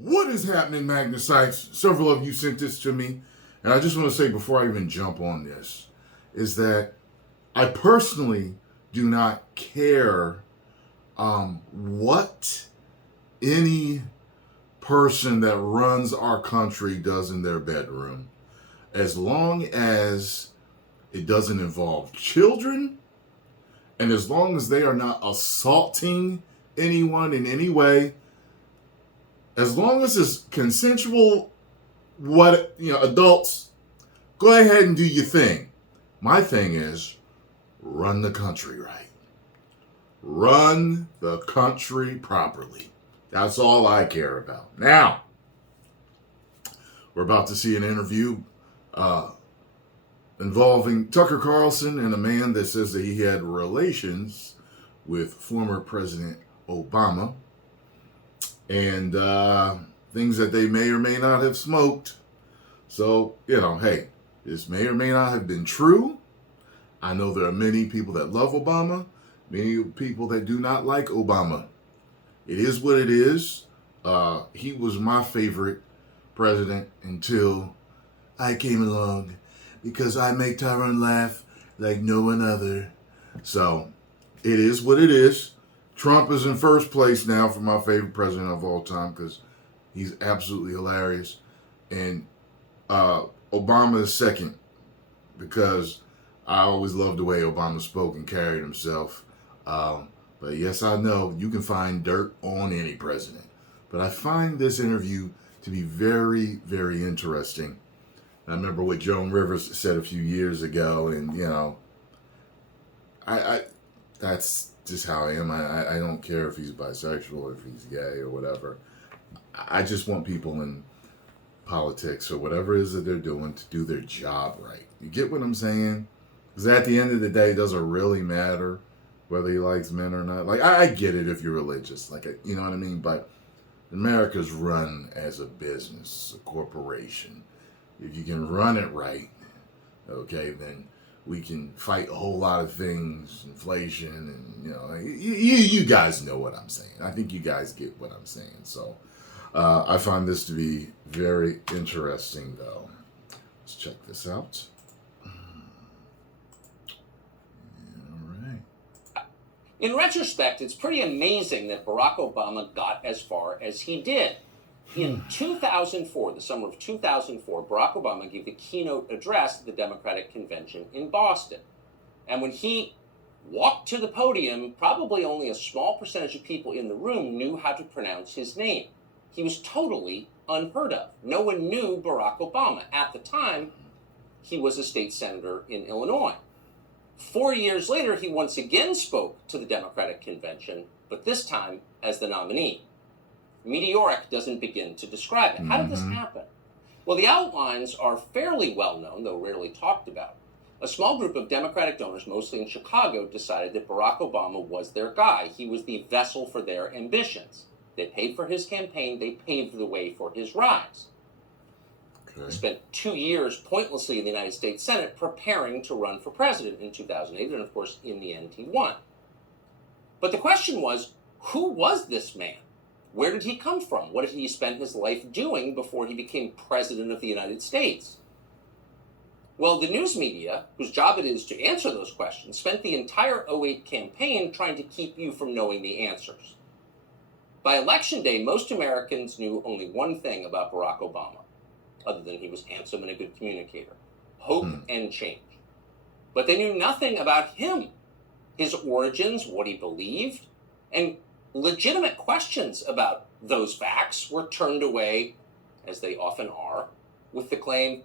What is happening, Magnus sites? Several of you sent this to me, and I just want to say before I even jump on this, is that I personally do not care what any person that runs our country does in their bedroom, as long as it doesn't involve children, and as long as they are not assaulting anyone in any way. As long as it's consensual, adults, go ahead and do your thing. My thing is, run the country right. Run the country properly. That's all I care about. Now, we're about to see an interview involving Tucker Carlson and a man that says that he had relations with former President Obama. And things that they may or may not have smoked. So, hey, this may or may not have been true. I know there are many people that love Obama, many people that do not like Obama. It is what it is. He was my favorite president until I came along, because I make Tyrone laugh like no one other. So, it is what it is. Trump is in first place now for my favorite president of all time, because he's absolutely hilarious. And Obama is second, because I always loved the way Obama spoke and carried himself. But yes, I know you can find dirt on any president. But I find this interview to be very, very interesting. I remember what Joan Rivers said a few years ago, and, I that's just how I am. I don't care if he's bisexual or if he's gay or whatever. I just want people in politics or whatever it is that they're doing to do their job right. You get what I'm saying? Because at the end of the day, it doesn't really matter whether he likes men or not. Like, I get it if you're religious, you know what I mean? But America's run as a business, a corporation. If you can run it right, okay, then we can fight a whole lot of things, inflation, and, you guys know what I'm saying. I think you guys get what I'm saying. So I find this to be very interesting, though. Let's check this out. All right. In retrospect, it's pretty amazing that Barack Obama got as far as he did. In 2004, the summer of 2004, Barack Obama gave the keynote address at the Democratic Convention in Boston. And when he walked to the podium, probably only a small percentage of people in the room knew how to pronounce his name. He was totally unheard of. No one knew Barack Obama. At the time, he was a state senator in Illinois. 4 years later, he once again spoke to the Democratic Convention, but this time as the nominee. Meteoric doesn't begin to describe it. How did this happen? Well, the outlines are fairly well known, though rarely talked about. A small group of Democratic donors, mostly in Chicago, decided that Barack Obama was their guy. He was the vessel for their ambitions. They paid for his campaign. They paved the way for his rise. Okay. He spent 2 years pointlessly in the United States Senate preparing to run for president in 2008, and of course, in the end, he won. But the question was, who was this man? Where did he come from? What did he spend his life doing before he became president of the United States? Well, the news media, whose job it is to answer those questions, spent the entire 2008 campaign trying to keep you from knowing the answers. By Election Day, most Americans knew only one thing about Barack Obama, other than he was handsome and a good communicator: hope and change. But they knew nothing about him, his origins, what he believed, and legitimate questions about those facts were turned away, as they often are, with the claim,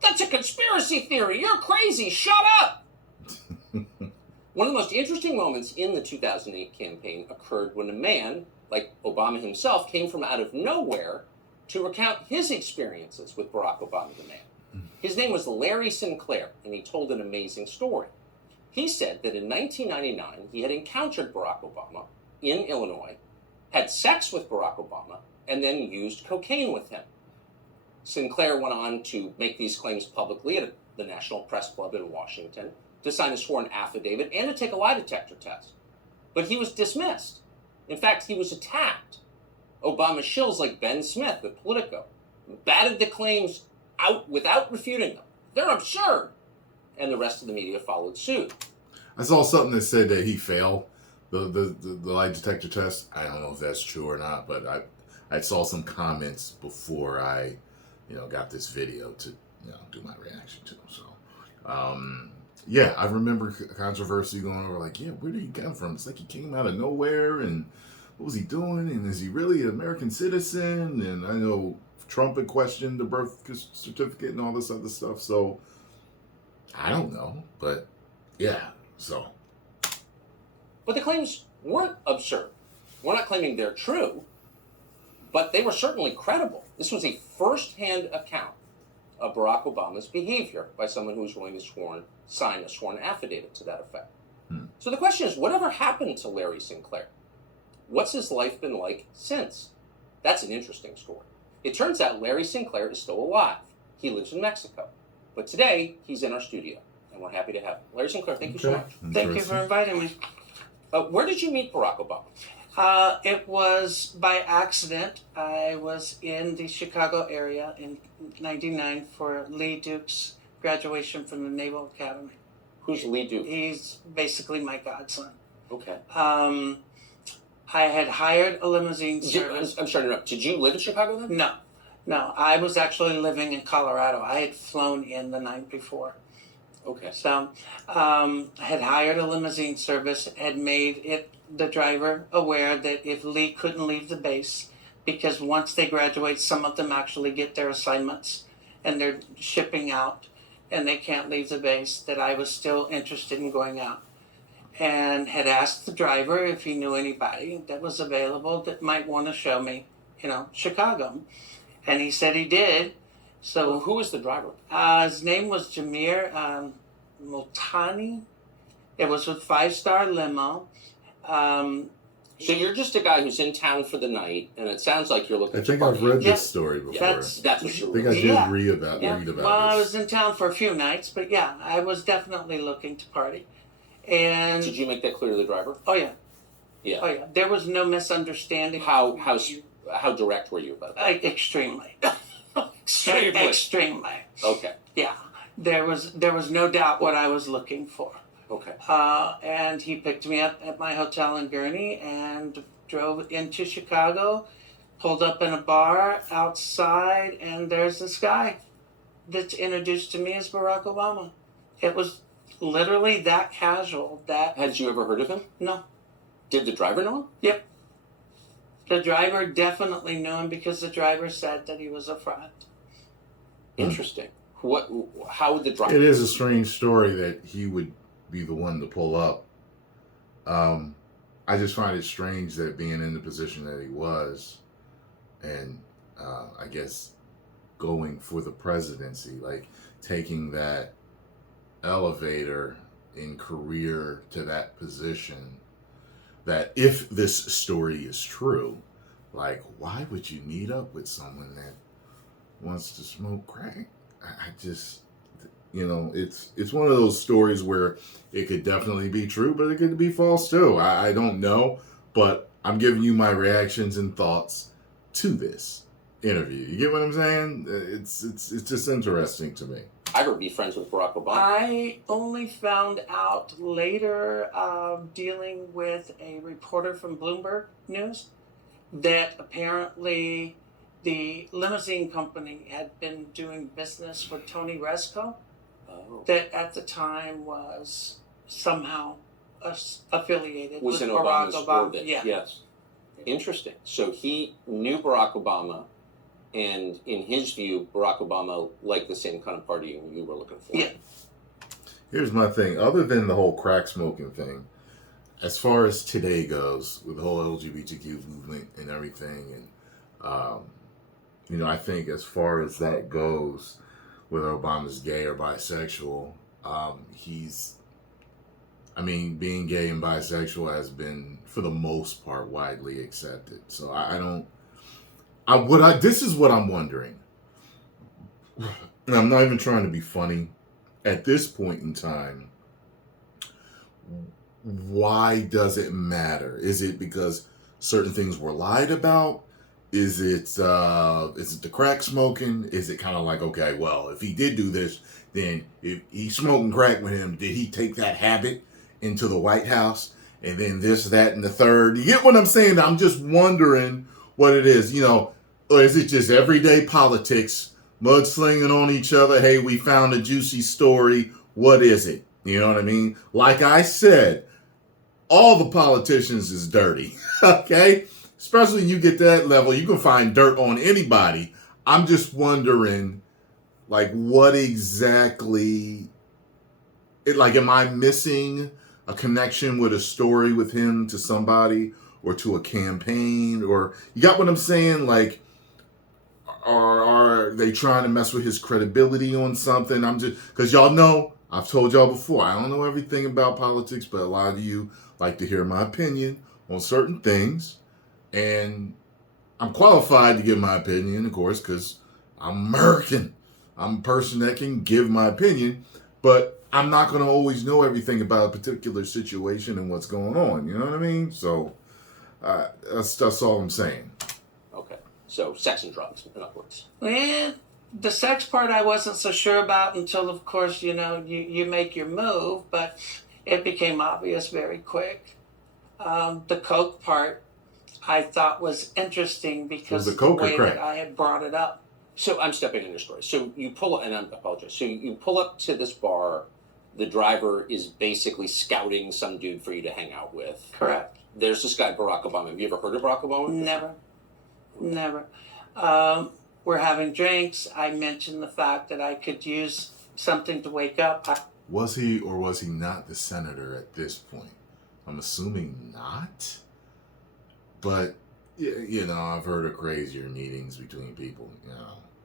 "That's a conspiracy theory, you're crazy, shut up!" One of the most interesting moments in the 2008 campaign occurred when a man, like Obama himself, came from out of nowhere to recount his experiences with Barack Obama, the man. His name was Larry Sinclair, and he told an amazing story. He said that in 1999, he had encountered Barack Obama in Illinois, had sex with Barack Obama, and then used cocaine with him. Sinclair went on to make these claims publicly at the National Press Club in Washington, to sign a sworn affidavit, and to take a lie detector test. But he was dismissed. In fact, he was attacked. Obama shills like Ben Smith at Politico batted the claims out without refuting them. They're absurd. And the rest of the media followed suit. I saw something that said that he failed the lie detector test. I don't know if that's true or not, but I saw some comments before I, got this video to, do my reaction to. So, yeah, I remember controversy going over like, yeah, where did he come from? It's like he came out of nowhere, and what was he doing? And is he really an American citizen? And I know Trump had questioned the birth certificate and all this other stuff. So I don't know, but yeah, so. But the claims weren't absurd. We're not claiming they're true, but they were certainly credible. This was a first-hand account of Barack Obama's behavior by someone who was willing to sign a sworn affidavit to that effect. So the question is, whatever happened to Larry Sinclair? What's his life been like since? That's an interesting story. It turns out Larry Sinclair is still alive. He lives in Mexico. But today, he's in our studio, and we're happy to have him. Larry Sinclair, thank you so much. Thank you for inviting me. Where did you meet Barack Obama? It was by accident. I was in the Chicago area in '99 for Lee Duke's graduation from the Naval Academy. Who's Lee Duke? He's basically my godson. Okay. I had hired a limousine service. I'm sorry to interrupt. Did you live in Chicago then? No. I was actually living in Colorado. I had flown in the night before. Okay. So I had hired a limousine service, had made the driver aware that if Lee couldn't leave the base, because once they graduate, some of them actually get their assignments and they're shipping out and they can't leave the base, that I was still interested in going out. And had asked the driver if he knew anybody that was available that might want to show me, Chicago. And he said he did. So who was the driver? His name was Jameer Multani. It was with 5-star limo. So you're just a guy who's in town for the night, and it sounds like you're looking. I think I've read this story before. That's what you're. I think I did read about well, this. I was in town for a few nights, but yeah, I was definitely looking to party. And did you make that clear to the driver? Oh yeah. Yeah. Oh yeah. There was no misunderstanding. How direct were you about that? Extremely. Extremely. Okay. Yeah. There was no doubt what I was looking for. Okay. And he picked me up at my hotel in Gurnee and drove into Chicago, pulled up in a bar outside, and there's this guy that's introduced to me as Barack Obama. It was literally that casual. Had you ever heard of him? No. Did the driver know him? Yep. The driver definitely knew him because the driver said that he was a fraud. Interesting. How would the driver? It is a strange story that he would be the one to pull up. I just find it strange that being in the position that he was, and I guess going for the presidency, like taking that elevator in career to that position, that if this story is true, like, why would you meet up with someone that wants to smoke crack? I just, it's one of those stories where it could definitely be true, but it could be false too. I don't know, but I'm giving you my reactions and thoughts to this interview. You get what I'm saying? It's just interesting to me. I ever be friends with Barack Obama? I only found out later, dealing with a reporter from Bloomberg News, that apparently the limousine company had been doing business with Tony Resco, that at the time was somehow affiliated with Barack Obama. Orbit. Yeah. Yes. Interesting. So he knew Barack Obama, and in his view, Barack Obama liked the same kind of party you were looking for. Yeah. Here's my thing. Other than the whole crack smoking thing, as far as today goes, with the whole LGBTQ movement and everything, and I think as far as that goes, whether Obama's gay or bisexual, being gay and bisexual has been, for the most part, widely accepted. So this is what I'm wondering. And I'm not even trying to be funny. At this point in time, why does it matter? Is it because certain things were lied about? Is it the crack smoking? Is it kind of like, okay, well, if he did do this, then if he's smoking crack with him, did he take that habit into the White House? And then this, that, and the third. You get what I'm saying? I'm just wondering what it is. Or is it just everyday politics, mudslinging on each other? Hey, we found a juicy story. What is it? You know what I mean? Like I said, all the politicians is dirty. Okay? Especially when you get to that level, you can find dirt on anybody. I'm just wondering, like, what exactly, am I missing a connection with a story with him to somebody or to a campaign? Or, you got what I'm saying? Like, are they trying to mess with his credibility on something? Because y'all know, I've told y'all before, I don't know everything about politics, but a lot of you like to hear my opinion on certain things. And I'm qualified to give my opinion, of course, because I'm American. I'm a person that can give my opinion, but I'm not going to always know everything about a particular situation and what's going on. You know what I mean? So that's all I'm saying. Okay. So sex and drugs, in other words. Well, the sex part I wasn't so sure about until, of course, you make your move, but it became obvious very quick. The coke part I thought was interesting because of the way that I had brought it up. So I'm stepping in your story. So you pull up, and I apologize. So you pull up to this bar. The driver is basically scouting some dude for you to hang out with. Correct. There's this guy, Barack Obama. Have you ever heard of Barack Obama? Never. We're having drinks. I mentioned the fact that I could use something to wake up. Was he or was he not the senator at this point? I'm assuming not. But, I've heard of crazier meetings between people,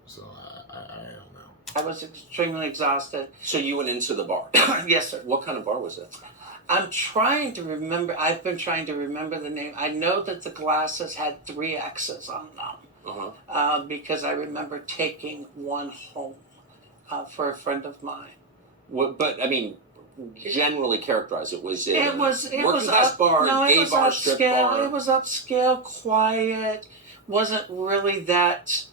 so I don't know. I was extremely exhausted. So you went into the bar? Yes, sir. What kind of bar was it? I'm trying to remember. I've been trying to remember the name. I know that the glasses had 3 X's on them because I remember taking one home for a friend of mine. But, I mean, generally characterize it. Was it working class bar, gay bar, strip bar? It was upscale, quiet. Wasn't really that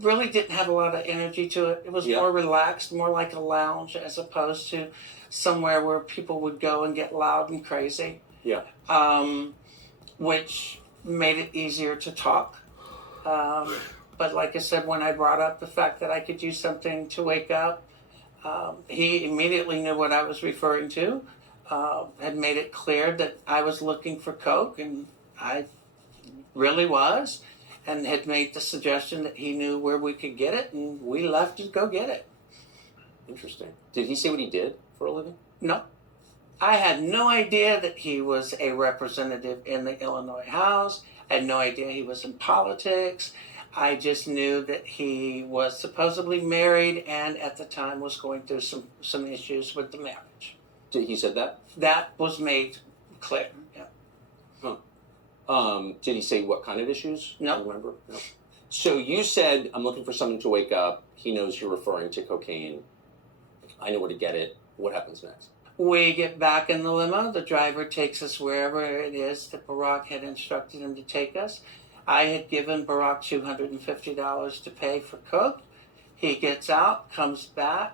really didn't have a lot of energy to it. It was more relaxed, more like a lounge as opposed to somewhere where people would go and get loud and crazy. Yeah. Which made it easier to talk. But like I said, when I brought up the fact that I could use something to wake up, he immediately knew what I was referring to, had made it clear that I was looking for coke, and I really was, and had made the suggestion that he knew where we could get it, and we left to go get it. Interesting. Did he say what he did for a living? No. I had no idea that he was a representative in the Illinois House. I had no idea he was in politics. I just knew that he was supposedly married and at the time was going through some issues with the marriage. He said that? That was made clear, yeah. Did he say what kind of issues? No. Do you remember? No. So you said, I'm looking for something to wake up. He knows you're referring to cocaine. I know where to get it. What happens next? We get back in the limo. The driver takes us wherever it is that Barack had instructed him to take us. I had given Barack $250 to pay for coke. He gets out, comes back.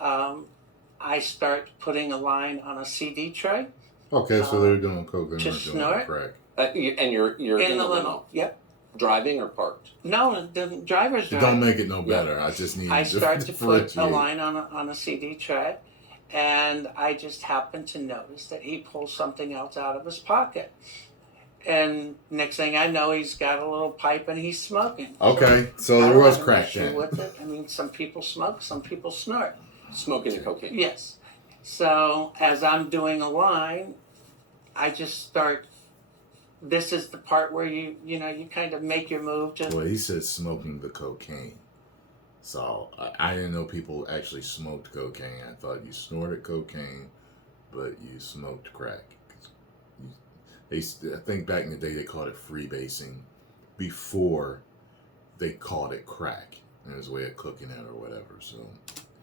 I start putting a line on a CD tray. Okay, so they're doing coke and to they're doing snort. crack. And you're in the limo. Yep. Driving or parked? No, the driver's driving. Don't make it no better. I just need. I start to put a line on a CD tray, and I just happen to notice that he pulls something else out of his pocket. And next thing I know, he's got a little pipe and he's smoking. Okay, so there was crack then. With it. I mean, some people smoke, some people snort. Smoking the cocaine. Yes. So as I'm doing a line, I just start. This is the part where you kind of make your move to. Well, he said smoking the cocaine. So I didn't know people actually smoked cocaine. I thought you snorted cocaine, but you smoked crack. I think back in the day they called it freebasing before they called it crack. And it was a way of cooking it or whatever. So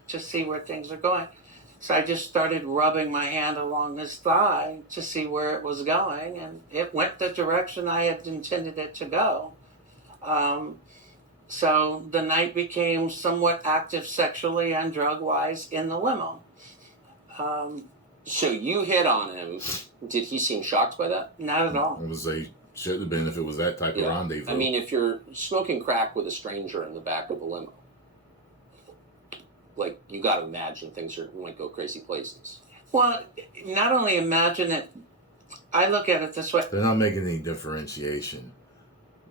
to see where things are going. So I just started rubbing my hand along his thigh to see where it was going, and it went the direction I had intended it to go. So the night became somewhat active sexually and drug-wise in the limo. So you hit on him. Did he seem shocked by that? Not at all. It was should have been if it was that type of rendezvous. I mean, if you're smoking crack with a stranger in the back of a limo, like, you got to imagine things might go crazy places. Well, not only imagine it, I look at it this way. They're not making any differentiation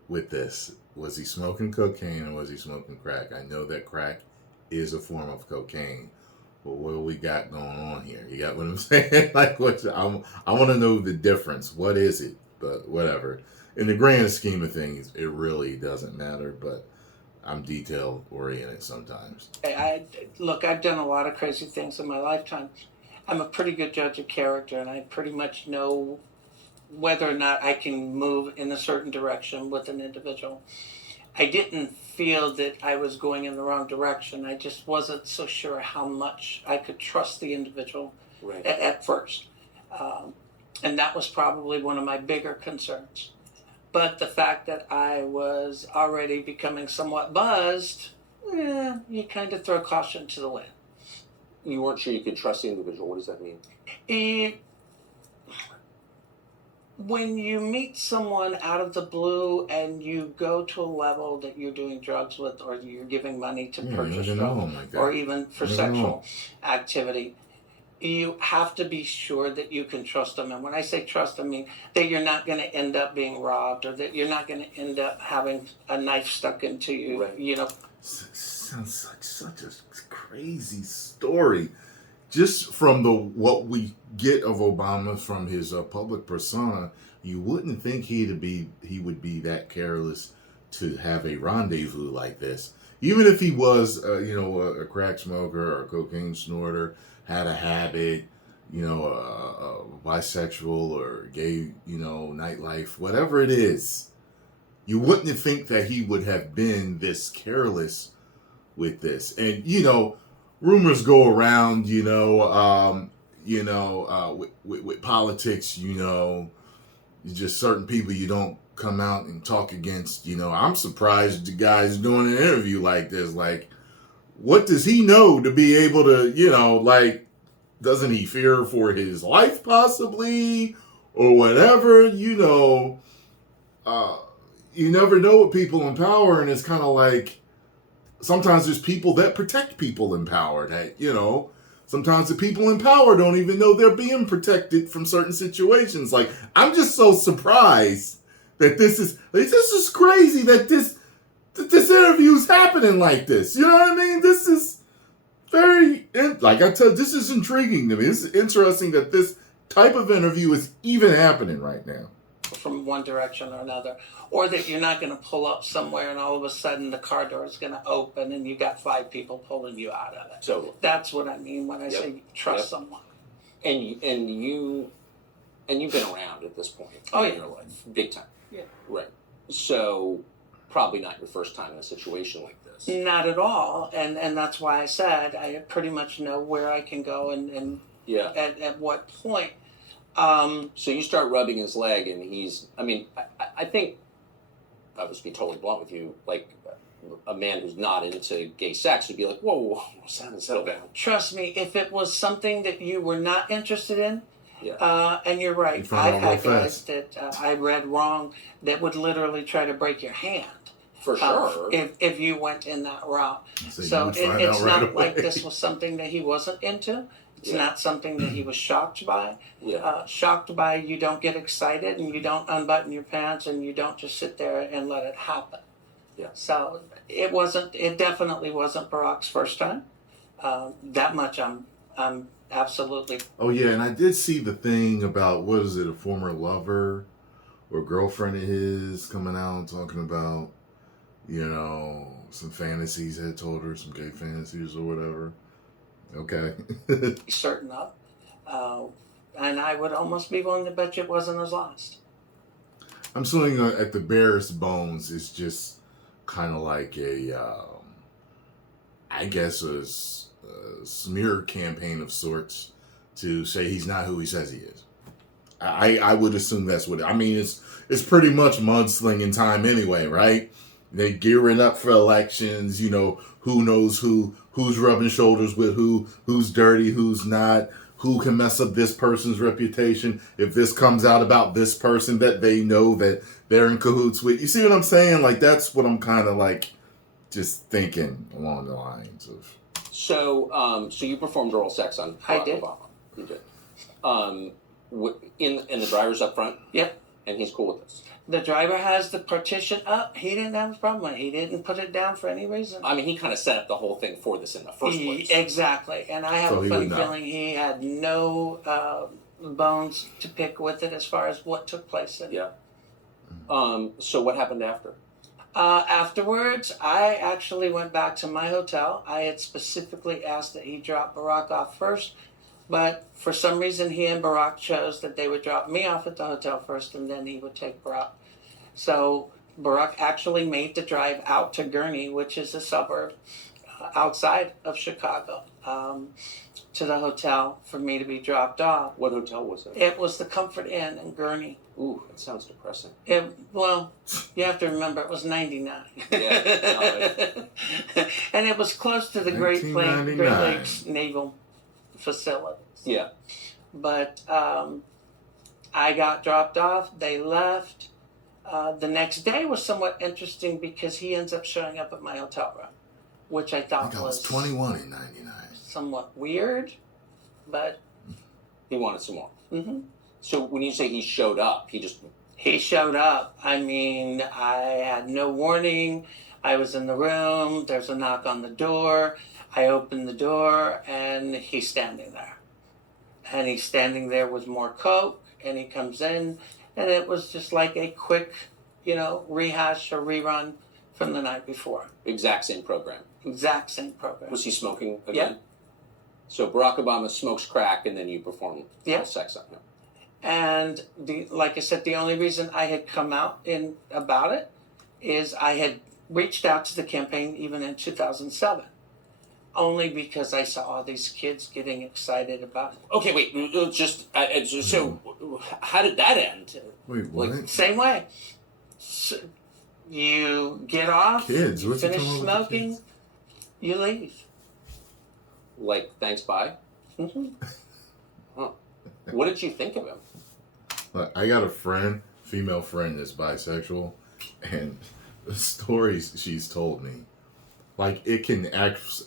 with this. Was he smoking cocaine or was he smoking crack? I know that crack is a form of cocaine. But what do we got going on here? You got what I'm saying? Like, I want to know the difference. What is it? But whatever. In the grand scheme of things, it really doesn't matter. But I'm detail oriented sometimes. Look, I've done a lot of crazy things in my lifetime. I'm a pretty good judge of character, and I pretty much know whether or not I can move in a certain direction with an individual. I didn't feel that I was going in the wrong direction. I just wasn't so sure how much I could trust the individual at first. And that was probably one of my bigger concerns. But the fact that I was already becoming somewhat buzzed, you kind of throw caution to the wind. You weren't sure you could trust the individual. What does that mean? When you meet someone out of the blue and you go to a level that you're doing drugs with, or you're giving money to purchase drugs, or even for sexual activity, you have to be sure that you can trust them. And when I say trust, I mean that you're not going to end up being robbed, or that you're not going to end up having a knife stuck into you. Right. You know, sounds like such a crazy story. Just from what we get of Obama from his public persona, you wouldn't think he would be that careless to have a rendezvous like this. Even if he was, a crack smoker or a cocaine snorter, had a habit, bisexual or gay, nightlife, whatever it is, you wouldn't think that he would have been this careless with this. And, rumors go around, with politics, just certain people you don't come out and talk against. I'm surprised the guy's doing an interview like this. Like, what does he know to be able to, doesn't he fear for his life possibly or whatever? You never know with people in power, and it's kind of like, sometimes there's people that protect people in power that, sometimes the people in power don't even know they're being protected from certain situations. Like, I'm just so surprised that this is crazy that this interview is happening like this. You know what I mean? This is this is intriguing to me. It's interesting that this type of interview is even happening right now. From one direction or another, or that you're not going to pull up somewhere and all of a sudden the car door is going to open and you got 5 people pulling you out of it. So that's what I mean when I say trust someone. And you've been around at this point in your life, big time. Yeah. Right. So probably not your first time in a situation like this. Not at all, and that's why I said I pretty much know where I can go and at what point. So you start rubbing his leg, and I think, I'll just be totally blunt with you, like, a man who's not into gay sex would be like, whoa, settle down. Trust me, if it was something that you were not interested in, and you're right, I've had guys that I read wrong that would literally try to break your hand. For sure. If you went in that route. So it's not like this was something that he wasn't into. It's not something that he was shocked by. Shocked by, you don't get excited and you don't unbutton your pants and you don't just sit there and let it happen. Yeah. So it definitely wasn't Barack's first time. That much I'm absolutely. Oh yeah, and I did see the thing about, what is it, a former lover or girlfriend of his coming out and talking about, some fantasies had told her, some gay fantasies or whatever. Okay. Certain of. And I would almost be willing to bet you it wasn't his last. I'm assuming at the barest bones, it's just kind of like I guess smear campaign of sorts to say he's not who he says he is. I would assume that's what I mean. It's pretty much mudslinging time anyway, right? They gearing up for elections. You know, who knows who's rubbing shoulders with who's dirty, who's not, who can mess up this person's reputation if this comes out about this person that they know that they're in cahoots with. You see what I'm saying? Like, that's what I'm kind of like just thinking along the lines of. So you performed oral sex on Barack Obama. You did. In the driver's up front. Yep. And he's cool with this. The driver has the partition up. He didn't have a problem with it. He didn't put it down for any reason. I mean, he kind of set up the whole thing for this in the first place. Exactly. And I have a funny feeling he had no bones to pick with it as far as what took place. Yeah. So what happened after? Afterwards, I actually went back to my hotel. I had specifically asked that he drop Barack off first, but for some reason he and Barack chose that they would drop me off at the hotel first and then he would take Barack. So Barack actually made the drive out to Gurnee, which is a suburb outside of Chicago, to the hotel for me to be dropped off. What hotel was it? It was the Comfort Inn in Gurnee. Ooh, that sounds depressing. Well, you have to remember it was 99. Yeah. And it was close to the Great Lakes Naval Facilities. Yeah. But I got dropped off. They left. The next day was somewhat interesting because he ends up showing up at my hotel room, which I thought was 21 in 99. Somewhat weird, but he wanted some more. Mm-hmm. So when you say he showed up, he showed up. I mean, I had no warning. I was in the room. There's a knock on the door. I open the door, and he's standing there. And he's standing there with more coke, and he comes in, and it was just like a quick, rehash or rerun from the night before. Exact same program. Exact same program. Was he smoking again? Yeah. So Barack Obama smokes crack, and then you perform sex on him. And like I said, the only reason I had come out about it is I had reached out to the campaign even in 2007. Only because I saw all these kids getting excited about it. Okay, wait. So how did that end? Wait, what? Same way. So you get off, kids, you finish smoking, you leave. Like, thanks, bye? Mm-hmm. Huh. What did you think of him? Look, I got a female friend that's bisexual, and the stories she's told me, like, it can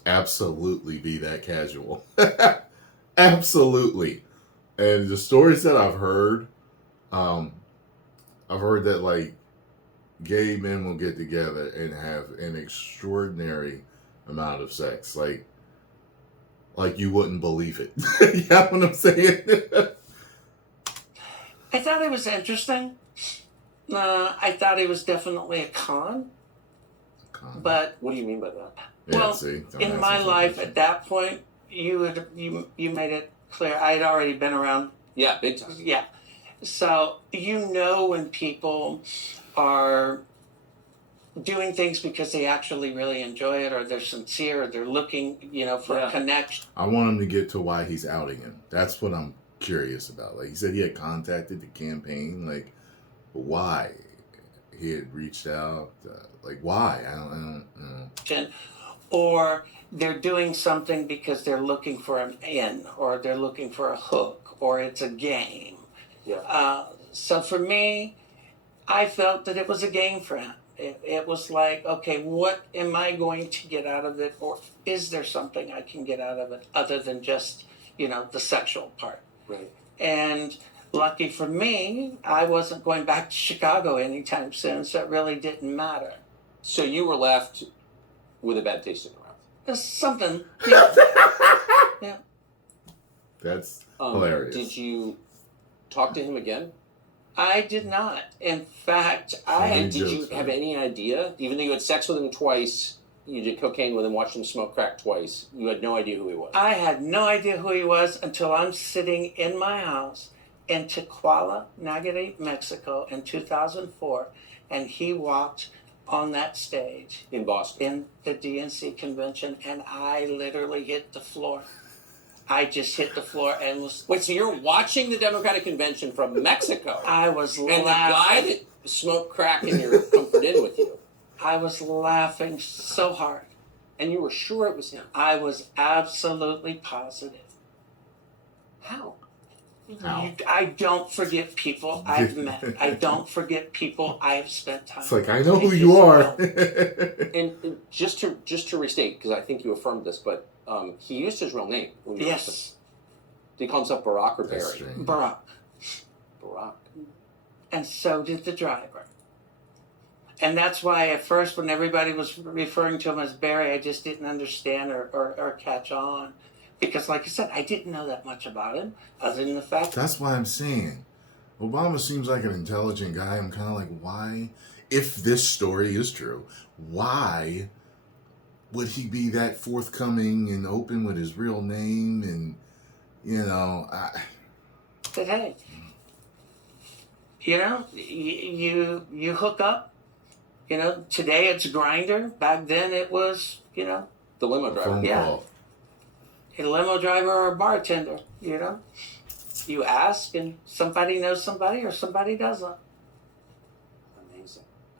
absolutely be that casual. Absolutely. And the stories that I've heard that, like, gay men will get together and have an extraordinary amount of sex. Like you wouldn't believe it. You know what I'm saying? I thought it was interesting. I thought it was definitely a con. But what do you mean by that? Well, in my life at that point, you made it clear I had already been around. Yeah, big time. Yeah, so when people are doing things because they actually really enjoy it, or they're sincere, or they're looking, for a connection. I want him to get to why he's outing him. That's what I'm curious about. Like, he said he had contacted the campaign. Like, why? He had reached out. Like, why? I don't know. Or they're doing something because they're looking for an in, or they're looking for a hook, or it's a game. Yeah. So for me, I felt that it was a game for him. It was like, okay, what am I going to get out of it? Or is there something I can get out of it other than just, the sexual part? Right. And lucky for me, I wasn't going back to Chicago anytime soon, so it really didn't matter. So you were left with a bad taste in your mouth. There's something. Yeah. Yeah. That's hilarious. Did you talk to him again? I did not. In fact, did you have any idea? Even though you had sex with him twice, you did cocaine with him, watched him smoke crack twice, you had no idea who he was? I had no idea who he was until I'm sitting in my house in Tequila, Nayarit, Mexico in 2004, and he walked on that stage In Boston. in the DNC convention, and I literally hit the floor. I just hit the floor and was. Wait, so you're watching the Democratic convention from Mexico? I was and laughing. the guy that smoked crack in your Comfort Inn with you. I was laughing so hard. And you were sure it was him? I was absolutely positive. How? I don't forget people I've met. I don't forget people I have spent time It's like, I with. know who you are. And just to restate, because I think you affirmed this, but he used his real name. Yes. Did he call himself Barack or That's Barry? strange. Barack. Barack. And so did the driver. And that's why at first when everybody was referring to him as Barry, I just didn't understand or catch on. Because like I said, I didn't know that much about him, other than the fact That's why I'm saying Obama seems like an intelligent guy. I'm kind of like, why, if this story is true, why would he be that forthcoming and open with his real name? And, that, hey, you hook up. Today it's Grindr. Back then it was, The limo driver. phone Yeah. call. a limo driver or a bartender. You ask and somebody knows somebody or somebody doesn't.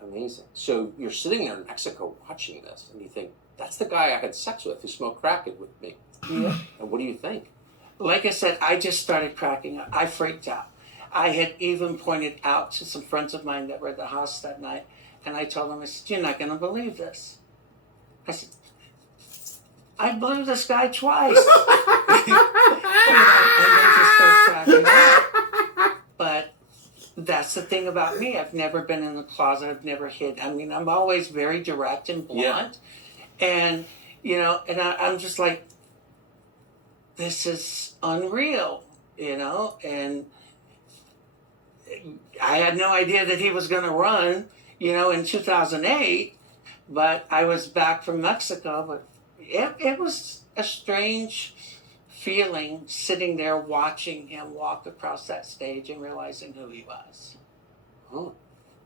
Amazing. So you're sitting there in Mexico watching this, and you think, that's the guy I had sex with who smoked crack with me. Yeah. And what do you think? Like I said, I just started cracking up. I freaked out. I had even pointed out to some friends of mine that were at the house that night, and I told them, I said, you're not going to believe this. I said, I blew this guy twice. And they just started cracking up. But that's the thing about me. I've never been in the closet. I've never hid. I mean, I'm always very direct and blunt. Yeah. And, I'm just like, this is unreal, and I had no idea that he was going to run, in 2008, but I was back from Mexico, but it was a strange feeling sitting there watching him walk across that stage and realizing who he was. Oh.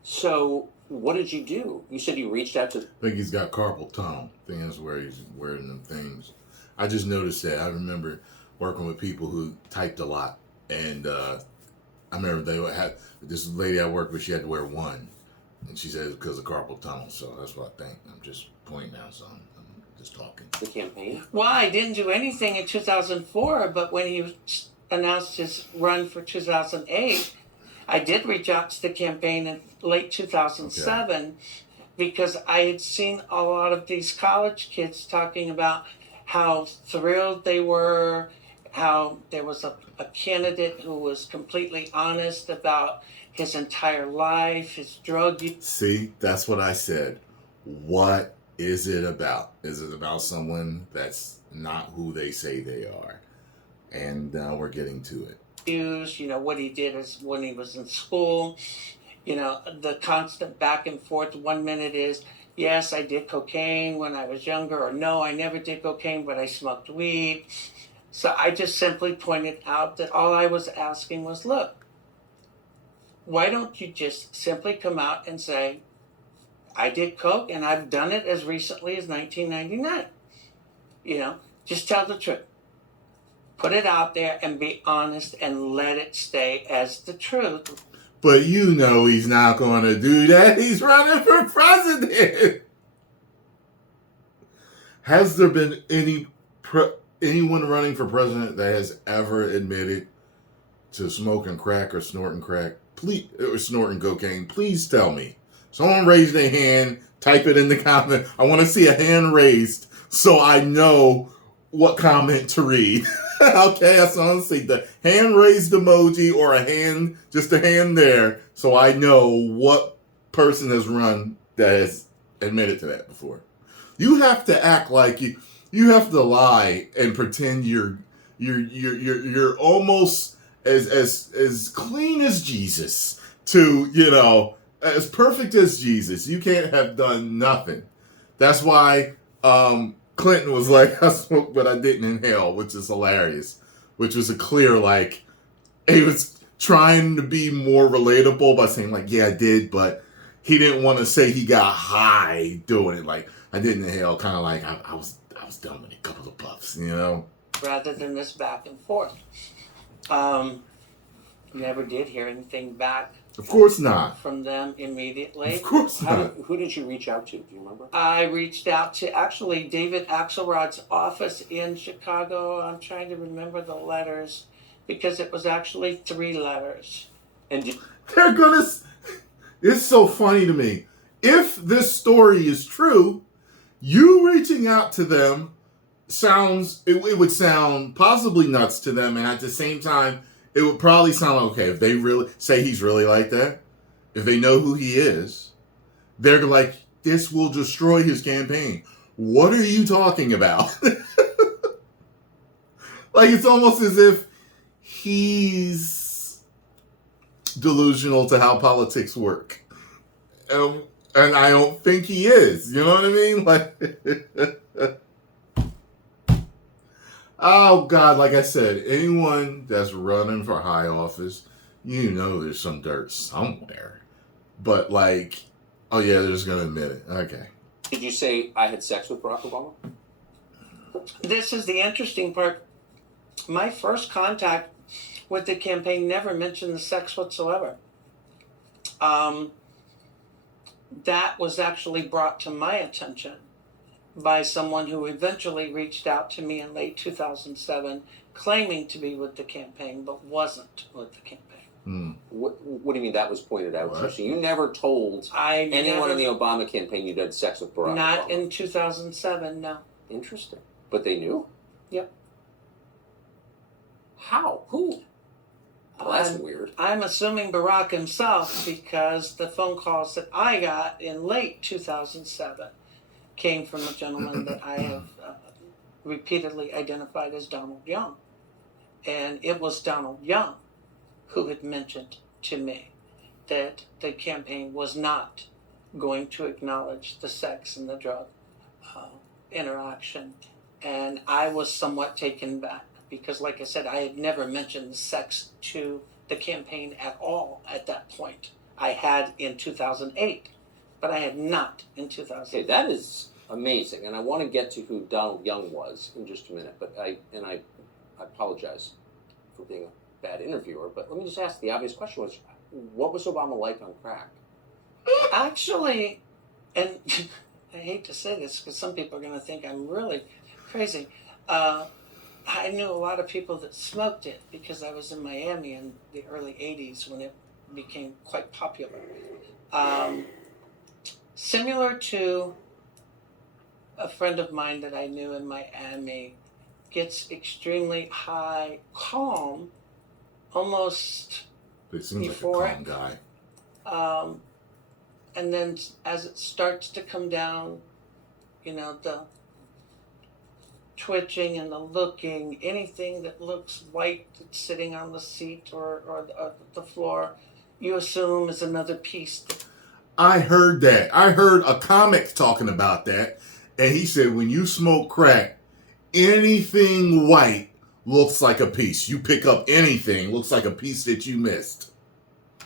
So what did you do? You said you reached out to... I think he's got carpal tunnel. I think that's where he's wearing them things. I just noticed that. I remember working with people who typed a lot. And I remember they would have... This lady I worked with, she had to wear one. And she said it's because of carpal tunnel. So that's what I think. I'm just pointing out something. I'm just talking. The campaign? Well, I didn't do anything in 2004, but when he announced his run for 2008, I did reach out to the campaign in late 2007 because I had seen a lot of these college kids talking about how thrilled they were, how there was a candidate who was completely honest about his entire life, his drug use. See, that's what I said. What is it about? Is it about someone that's not who they say they are? And we're getting to it. What he did is when he was in school, the constant back and forth. 1 minute is, yes, I did cocaine when I was younger, or no, I never did cocaine, but I smoked weed. So I just simply pointed out that all I was asking was, look, why don't you just simply come out and say, I did coke and I've done it as recently as 1999. Just tell the truth. Put it out there and be honest and let it stay as the truth. But he's not going to do that. He's running for president. Has there been anyone running for president that has ever admitted to smoking crack or snorting crack? Please, or snorting cocaine? Please tell me. Someone raise their hand. Type it in the comment. I want to see a hand raised so I know what comment to read. Okay, that's all I'm saying. The hand raised emoji or just a hand there, so I know what person has run that has admitted to that before. You have to act like you have to lie and pretend you're almost as clean as Jesus to, as perfect as Jesus. You can't have done nothing. That's why Clinton was like, I smoked, but I didn't inhale, which is hilarious. Which was a clear, he was trying to be more relatable by saying, yeah, I did, but he didn't want to say he got high doing it. Like, I did inhale, kind of like I was done with a couple of puffs, you know. Rather than this back and forth. Never did hear anything back. Of course not. From them immediately. Of course not. Who did you reach out to? Do you remember? I reached out to actually David Axelrod's office in Chicago. I'm trying to remember the letters because it was actually 3 letters. And they're gonna. It's so funny to me. If this story is true, you reaching out to them sounds. It would sound possibly nuts to them, and at the same time, it would probably sound okay if they really say he's really like that. If they know who he is, they're like, this will destroy his campaign. What are you talking about? Like, it's almost as if he's delusional to how politics work. And I don't think he is. You know what I mean? Like, oh, God, like I said, anyone that's running for high office, you know there's some dirt somewhere. But, like, oh, yeah, they're just going to admit it. Okay. did you say I had sex with Barack Obama? This is the interesting part. My first contact with the campaign never mentioned the sex whatsoever. That was actually brought to my attention by someone who eventually reached out to me in late 2007, claiming to be with the campaign, but wasn't with the campaign. What do you mean that was pointed out to you? So you never told anyone in the Obama campaign you'd had sex with Barack Obama? Not in 2007, no. Interesting. But they knew? Yep. How? Who? Well, that's weird. I'm assuming Barack himself, because the phone calls that I got in late 2007 came from a gentleman that I have repeatedly identified as Donald Young. And it was Donald Young who had mentioned to me that the campaign was not going to acknowledge the sex and the drug interaction. And I was somewhat taken back because, like I said, I had never mentioned sex to the campaign at all at that point. I had in 2008, but I had not in 2000. Okay, that is amazing, and I want to get to who Donald Young was in just a minute. But I apologize for being a bad interviewer. But let me just ask the obvious question: what was Obama like on crack? Actually, and I hate to say this because some people are going to think I'm really crazy. I knew a lot of people that smoked it because I was in Miami in the early 80s when it became quite popular. Similar to a friend of mine that I knew in Miami, gets extremely high, calm, almost It seems euphoric. like a calm guy. And then as it starts to come down, you know, the twitching and the looking, anything that looks white that's sitting on the seat or the floor, you assume is another piece. I heard that. I heard a comic talking about that, and he said when you smoke crack, anything white looks like a piece. You pick up anything, looks like a piece that you missed.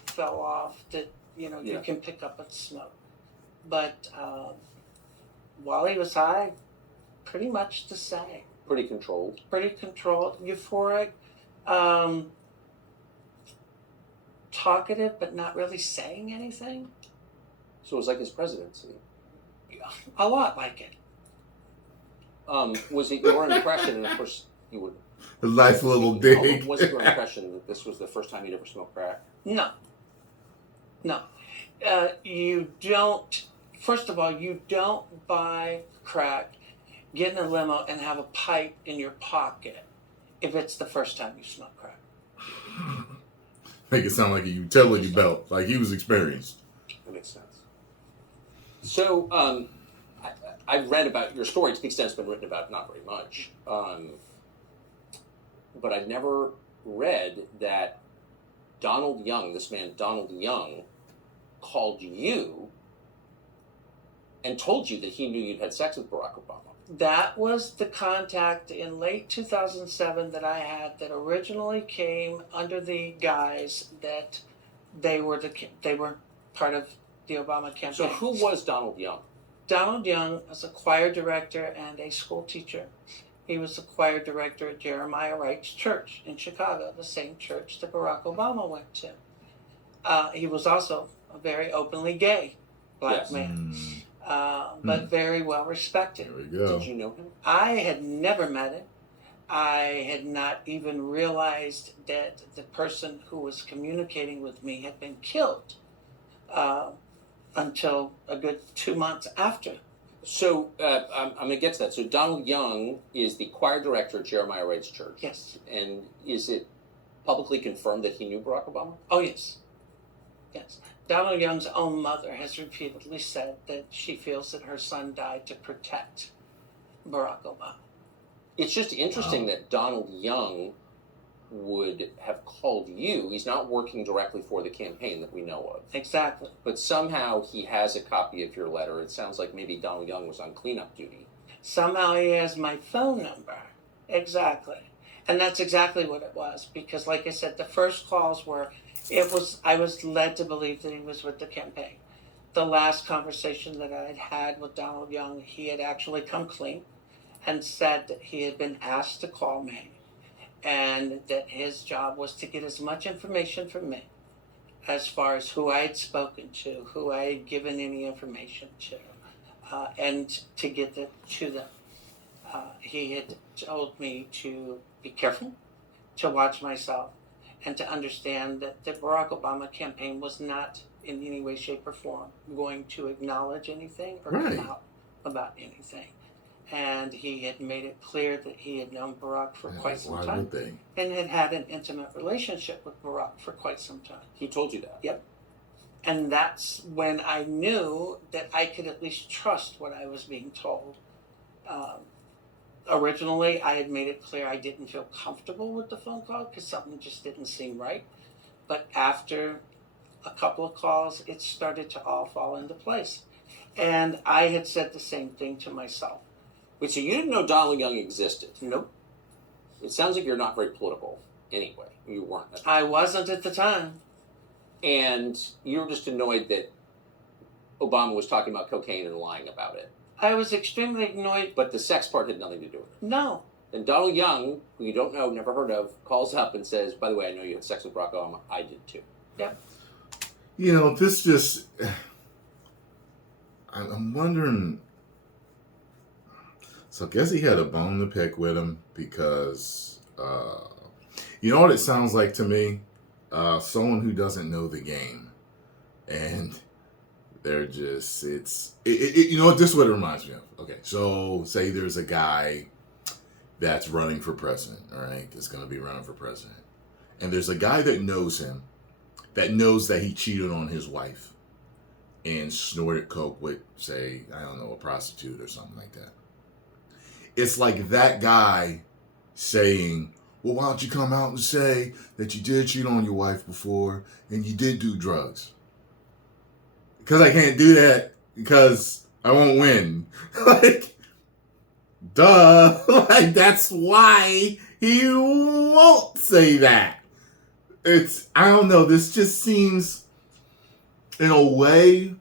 Fell off that, you know, you can pick up and smoke. But while he was high, pretty much the same. Pretty controlled. Pretty controlled, euphoric, talkative, but not really saying anything. So it was like his presidency. A lot like it. Was it your impression, and of course you would... A nice little dig. Was it your impression that this was the first time you'd ever smoked crack? No. You don't, first of all, you don't buy crack, get in a limo, and have a pipe in your pocket if it's the first time you smoke crack. Make it sound like a utility belt, like he was experienced. That makes sense. So, I read about your story to the extent it's been written about, not very much. But I'd never read that Donald Young, this man Donald Young, called you and told you that he knew you'd had sex with Barack Obama. That was the contact in late 2007 that I had that originally came under the guise that they were part of the Obama campaign. So who was Donald Young? Donald Young was a choir director and a school teacher. He was the choir director at Jeremiah Wright's church in Chicago, the same church that Barack Obama went to. He was also a very openly gay black man, but very well respected. There we go. Did you know him? I had never met him. I had not even realized that the person who was communicating with me had been killed until a good 2 months after. So I'm going to get to that. So Donald Young is the choir director at Jeremiah Wright's church. Yes. And is it publicly confirmed that he knew Barack Obama? Oh, yes. Yes. Donald Young's own mother has repeatedly said that she feels that her son died to protect Barack Obama. It's just interesting that Donald Young would have called you. He's not working directly for the campaign that we know of. Exactly. But somehow he has a copy of your letter. It sounds like maybe Donald Young was on cleanup duty. Somehow he has my phone number. Exactly. And that's exactly what it was. Because like I said, the first calls were, I was led to believe that he was with the campaign. The last conversation that I had had with Donald Young, he had actually come clean and said that he had been asked to call me and that his job was to get as much information from me as far as who I had spoken to, who I had given any information to, and to get it to them. He had told me to be careful, to watch myself, and to understand that the Barack Obama campaign was not in any way, shape, or form going to acknowledge anything or come out about anything. And he had made it clear that he had known Barack for quite some time and had had an intimate relationship with Barack for quite some time. He told you that? Yep. And that's when I knew that I could at least trust what I was being told. Originally, I had made it clear I didn't feel comfortable with the phone call because something just didn't seem right. But after a couple of calls, it started to all fall into place. And I had said the same thing to myself. Wait, so you didn't know Donald Young existed? Nope. It sounds like you're not very political anyway. You weren't. I wasn't at the time. And you were just annoyed that Obama was talking about cocaine and lying about it. I was extremely annoyed. But the sex part had nothing to do with it. No. And Donald Young, who you don't know, never heard of, calls up and says, by the way, I know you had sex with Barack Obama. I did too. Yep. You know, this just... I'm wondering... So I guess he had a bone to pick with him because, you know what it sounds like to me? Someone who doesn't know the game. And they're just, you know what, this is what it reminds me of. Okay, so say there's a guy that's running for president, all right? That's going to be running for president. And there's a guy that knows him, that knows that he cheated on his wife and snorted coke with, say, I don't know, a prostitute or something like that. It's like that guy saying, well, why don't you come out and say that you did cheat on your wife before and you did do drugs? Because I can't do that because I won't win. Like, duh. Like, that's why he won't say that. I don't know, this just seems, in a way,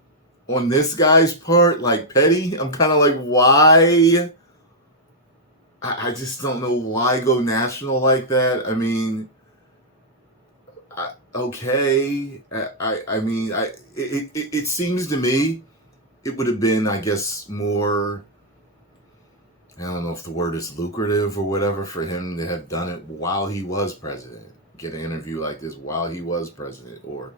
on this guy's part, like, petty. I'm kind of like, why? I just don't know why go national like that. I mean, okay. It seems to me it would have been, I guess, more, I don't know if the word is lucrative or whatever, for him to have done it while he was president. Get an interview like this while he was president, or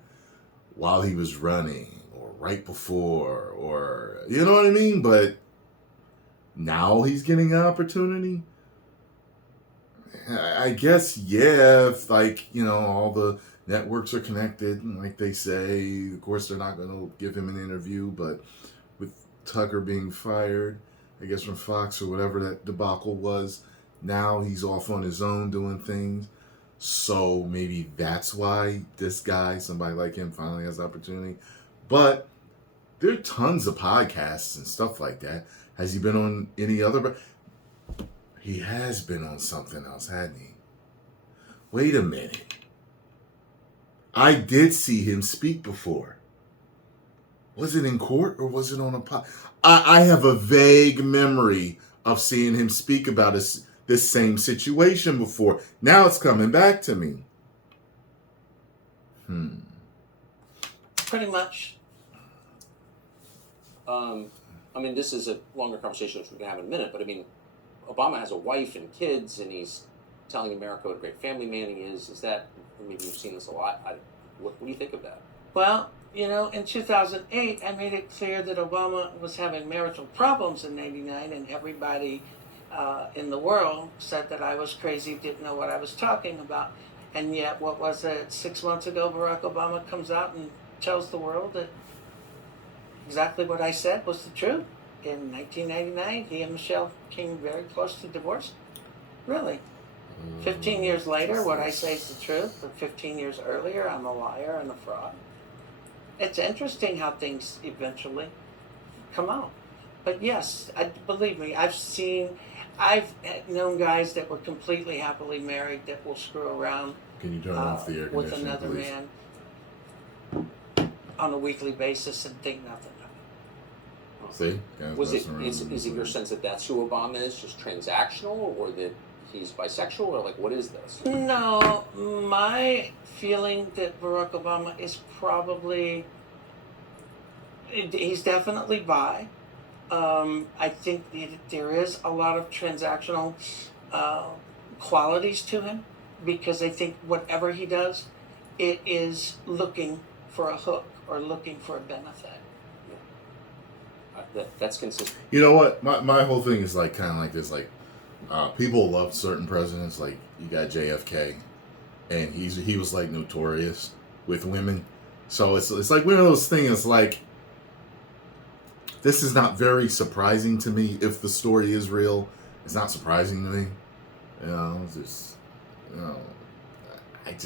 while he was running, or right before, or, you know what I mean? But now he's getting an opportunity. I guess, yeah, if, like, you know, all the networks are connected, and like they say, of course they're not going to give him an interview, but with Tucker being fired, I guess from Fox or whatever that debacle was, now he's off on his own doing things. So maybe that's why this guy, somebody like him, finally has the opportunity. But there are tons of podcasts and stuff like that. Has he been on any other? He has been on something else, hadn't he? Wait a minute. I did see him speak before. Was it in court or was it on a I have a vague memory of seeing him speak about this same situation before. Now it's coming back to me. Pretty much. I mean, this is a longer conversation which we're going to have in a minute, but I mean, Obama has a wife and kids, and he's telling America what a great family man he is. Is that, maybe you've seen this a lot, what do you think of that? Well, you know, in 2008, I made it clear that Obama was having marital problems in '99, and everybody in the world said that I was crazy, didn't know what I was talking about. And yet, what was it, 6 months ago, Barack Obama comes out and tells the world that exactly what I said was the truth. In 1999, he and Michelle came very close to divorce. Really. 15 years later, what I say is the truth, but 15 years earlier, I'm a liar and a fraud. It's interesting how things eventually come out. But yes, believe me, I've known guys that were completely happily married that will screw around Can you turn off the air with conditioning, another please? man on a weekly basis and think nothing of it. See? Is it your sense that that's who Obama is, just transactional, or that he's bisexual, or like, what is this? No, my feeling that Barack Obama is probably, he's definitely bi. I think there is a lot of transactional qualities to him, because I think whatever he does, it is looking for a hook or looking for a benefit. That's consistent. You know what? My whole thing is like kind of like this. Like, people love certain presidents. Like, you got JFK, and he was like notorious with women. So it's like one of those things. Like, this is not very surprising to me. If the story is real, it's not surprising to me. You know, it's just, you know, I don't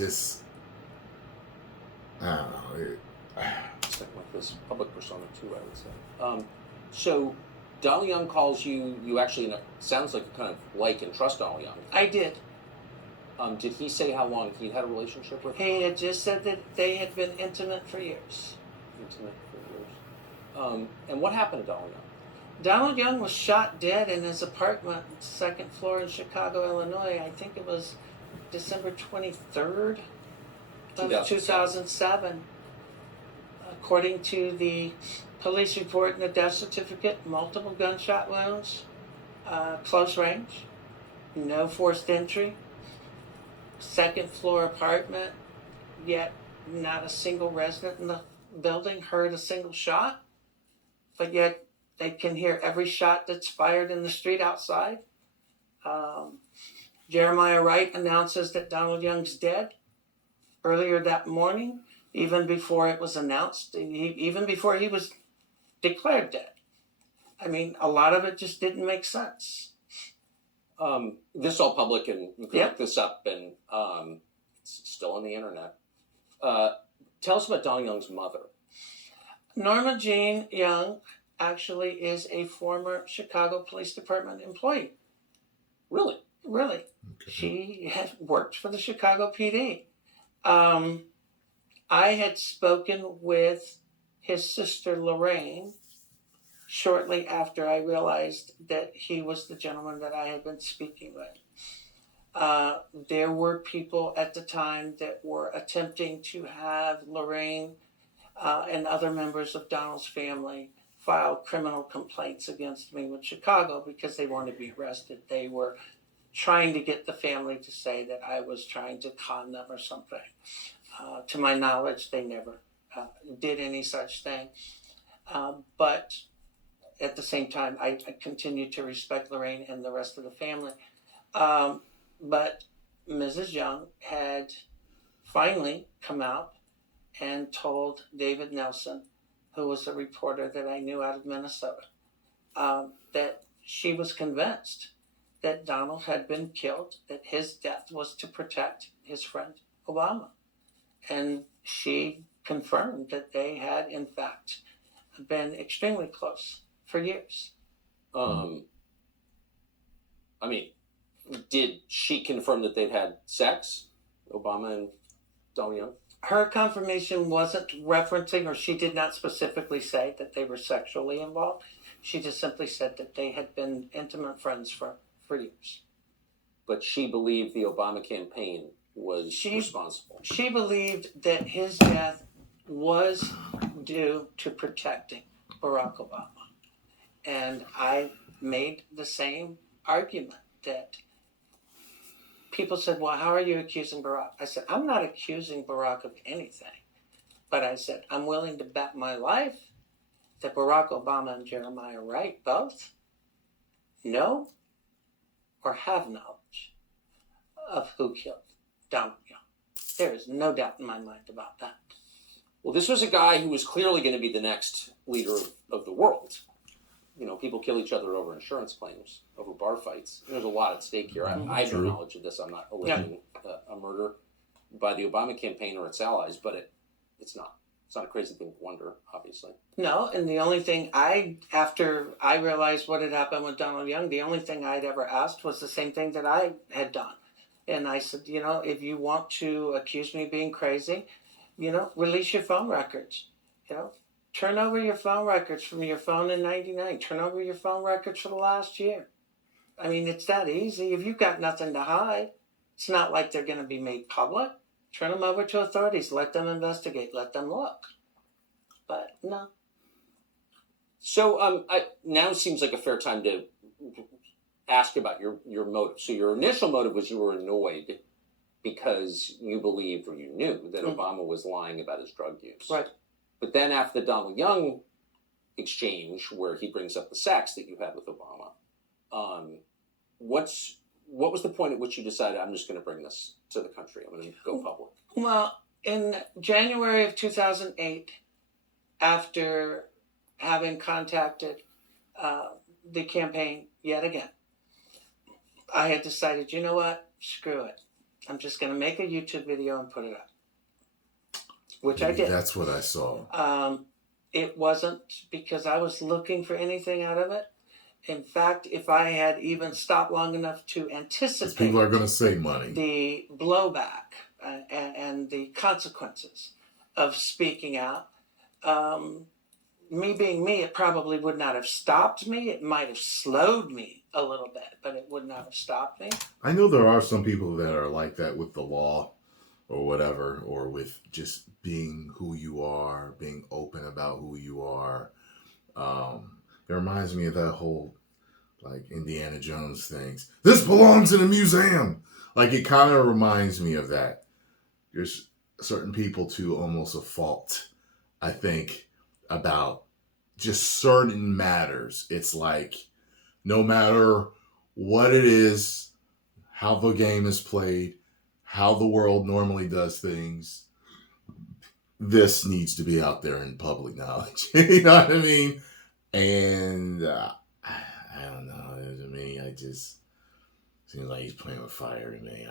know. It's like this public persona too, I would say. So Donald Young calls you actually, sounds like you kind of like and trust Donald Young. I did. Did he say how long he'd had a relationship with him? He had just said that they had been intimate for years. Intimate for years. And what happened to Donald Young? Donald Young was shot dead in his apartment, second floor in Chicago, Illinois. I think it was December 23rd of 2007. According to the police report and the death certificate, multiple gunshot wounds, close range, no forced entry, second floor apartment, yet not a single resident in the building heard a single shot, but yet they can hear every shot that's fired in the street outside. Jeremiah Wright announces that Donald Young's dead earlier that morning, even before it was announced, even before he was declared dead. I mean, a lot of it just didn't make sense. This is all public, and you can look this up, and it's still on the internet. Tell us about Donald Young's mother. Norma Jean Young actually is a former Chicago Police Department employee. Really? Really. Okay. She has worked for the Chicago PD. I had spoken with his sister Lorraine shortly after I realized that he was the gentleman that I had been speaking with. There were people at the time that were attempting to have Lorraine and other members of Donald's family file criminal complaints against me with Chicago because they wanted to be arrested. They were trying to get the family to say that I was trying to con them or something. To my knowledge, they never did any such thing. But at the same time, I continue to respect Lorraine and the rest of the family. But Mrs. Young had finally come out and told David Nelson, who was a reporter that I knew out of Minnesota, that she was convinced that Donald had been killed, that his death was to protect his friend Obama. And she confirmed that they had, in fact, been extremely close for years. I mean, did she confirm that they'd had sex, Obama and Donald Young? her confirmation wasn't referencing, or she did not specifically say that they were sexually involved. She just simply said that they had been intimate friends for years. But she believed the Obama campaign was responsible. She believed that his death was due to protecting Barack Obama. And I made the same argument that people said, well, how are you accusing Barack? I said, I'm not accusing Barack of anything. But I said, I'm willing to bet my life that Barack Obama and Jeremiah Wright both know or have knowledge of who killed Donald Young. There is no doubt in my mind about that. Well, this was a guy who was clearly going to be the next leader of the world. You know, people kill each other over insurance claims, over bar fights. There's a lot at stake here. I have no knowledge of this. I'm not alleging a murder by the Obama campaign or its allies, but it's not. It's not a crazy thing to wonder, obviously. No, and the only thing after I realized what had happened with Donald Young, the only thing I'd ever asked was the same thing that I had done. And I said, you know, if you want to accuse me of being crazy, you know, release your phone records. You know, turn over your phone records from your phone in '99. Turn over your phone records for the last year. I mean, it's that easy. If you've got nothing to hide, it's not like they're going to be made public. Turn them over to authorities. Let them investigate. Let them look. But no. So now seems like a fair time to ask about your motive. So your initial motive was you were annoyed because you believed or you knew that Obama was lying about his drug use. Right. But then after the Donald Young exchange, where he brings up the sex that you had with Obama, what was the point at which you decided, I'm just going to bring this to the country, I'm going to go public? Well, in January of 2008, after having contacted the campaign yet again, I had decided, you know what, screw it. I'm just going to make a YouTube video and put it up. Which I did. That's what I saw. It wasn't because I was looking for anything out of it. In fact, if I had even stopped long enough to anticipate people are going to say money, the blowback and the consequences of speaking out, me being me, it probably would not have stopped me. It might have slowed me a little bit, but it would not have stopped me. I know there are some people that are like that with the law or whatever, or with just being who you are, being open about who you are. It reminds me of that whole, like, Indiana Jones things. This belongs in a museum. Like, it kind of reminds me of that. There's certain people to almost a fault, I think, about just certain matters. It's like, no matter what it is, how the game is played, how the world normally does things, this needs to be out there in public knowledge. You know what I mean? And I don't know. To me, I just seems like he's playing with fire to me.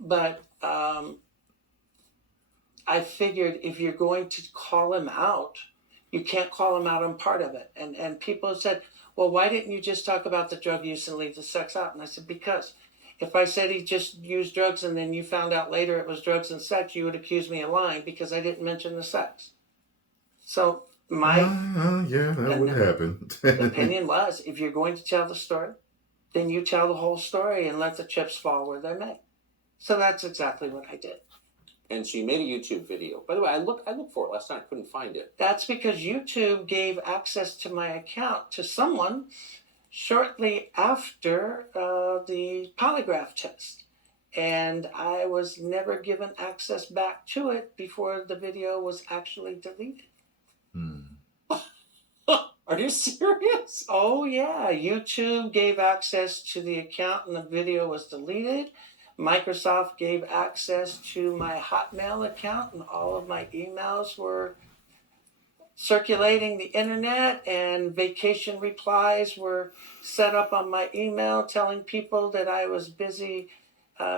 But I figured if you're going to call him out, you can't call him out on part of it. And people said, well, why didn't you just talk about the drug use and leave the sex out? And I said, because if I said he just used drugs and then you found out later it was drugs and sex, you would accuse me of lying because I didn't mention the sex. So my that would happen. opinion was, if you're going to tell the story, then you tell the whole story and let the chips fall where they're made. So that's exactly what I did. And so you made a YouTube video. By the way, I looked for it last night. I couldn't find it. That's because YouTube gave access to my account to someone shortly after the polygraph test. And I was never given access back to it before the video was actually deleted. Are you serious? Oh, yeah. YouTube gave access to the account and the video was deleted. Microsoft gave access to my Hotmail account and all of my emails were circulating the internet, and vacation replies were set up on my email telling people that I was busy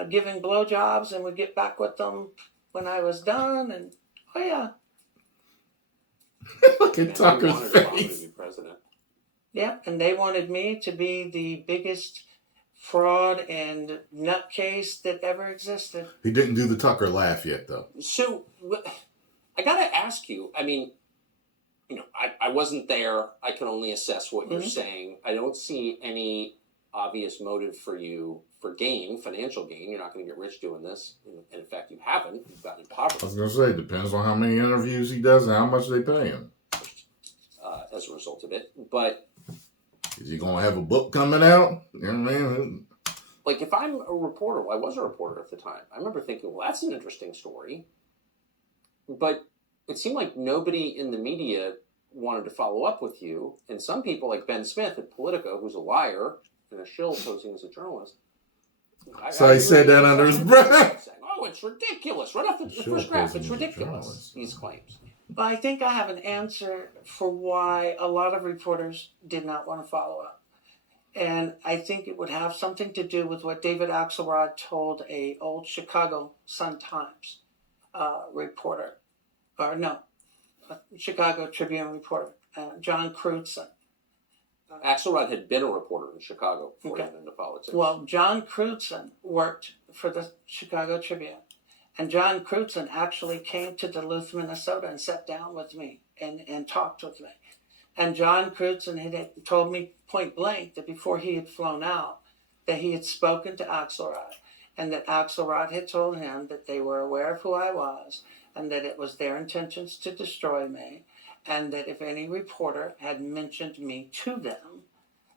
giving blowjobs and would get back with them when I was done. And oh, yeah. Look at Tucker's face. To be president. Yeah, and they wanted me to be the biggest fraud and nutcase that ever existed. He didn't do the Tucker laugh yet, though. So I got to ask you, I mean, I wasn't there. I can only assess what you're saying. I don't see any obvious motive for you for gain, financial gain. You're not going to get rich doing this. And in fact, you haven't. You've gotten impoverished. I was going to say, it depends on how many interviews he does and how much they pay him. As a result of it. But is he going to have a book coming out? You know what I mean? Like, if I'm a reporter, well, I was a reporter at the time. I remember thinking, well, that's an interesting story. But it seemed like nobody in the media wanted to follow up with you. And some people, like Ben Smith at Politico, who's a liar and a shill posing as a journalist. So he said that under his breath. Saying, oh, it's ridiculous. Right off the first graph, it's ridiculous, these claims. Well, I think I have an answer for why a lot of reporters did not want to follow up. And I think it would have something to do with what David Axelrod told a old Chicago Sun-Times reporter, Chicago Tribune reporter, John Crutzen. Axelrod had been a reporter in Chicago before he went into politics. Well, John Crutzen worked for the Chicago Tribune. And John Crutzen actually came to Duluth, Minnesota and sat down with me and talked with me. And John Crutzen had told me point blank that before he had flown out, that he had spoken to Axelrod, and that Axelrod had told him that they were aware of who I was, and that it was their intentions to destroy me, and that if any reporter had mentioned me to them,